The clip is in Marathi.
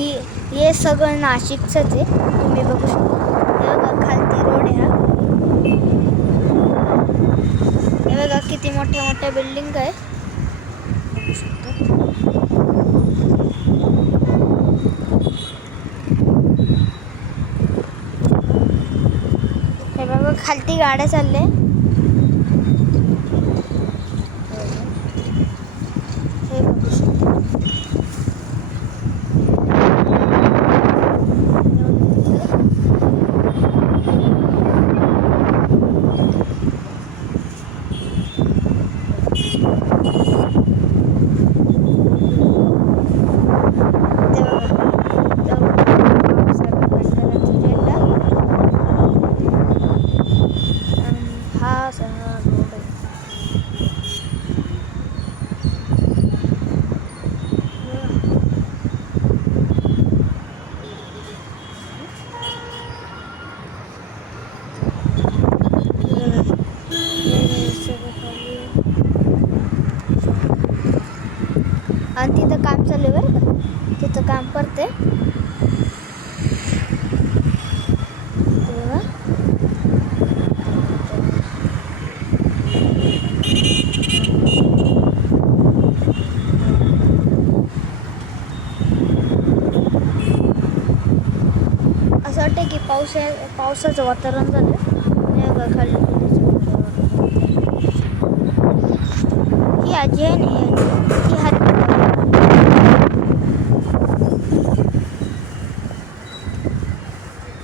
हे सगळं नाशिकचंच आहे, तुम्ही बघू शकता. हे बघा खालती रोड आहे हा. हे बघा किती मोठ्या मोठ्या बिल्डिंग आहे, बघू शकता. हे बघा खालती गाड्या चालल्या. हे बघू शकता. आणि तिथं काम चालू आहे बरं का, तिथं काम करते. असं वाटतं की पावसाचं वातावरण झालं. खाली ही आजी आहे ना, ही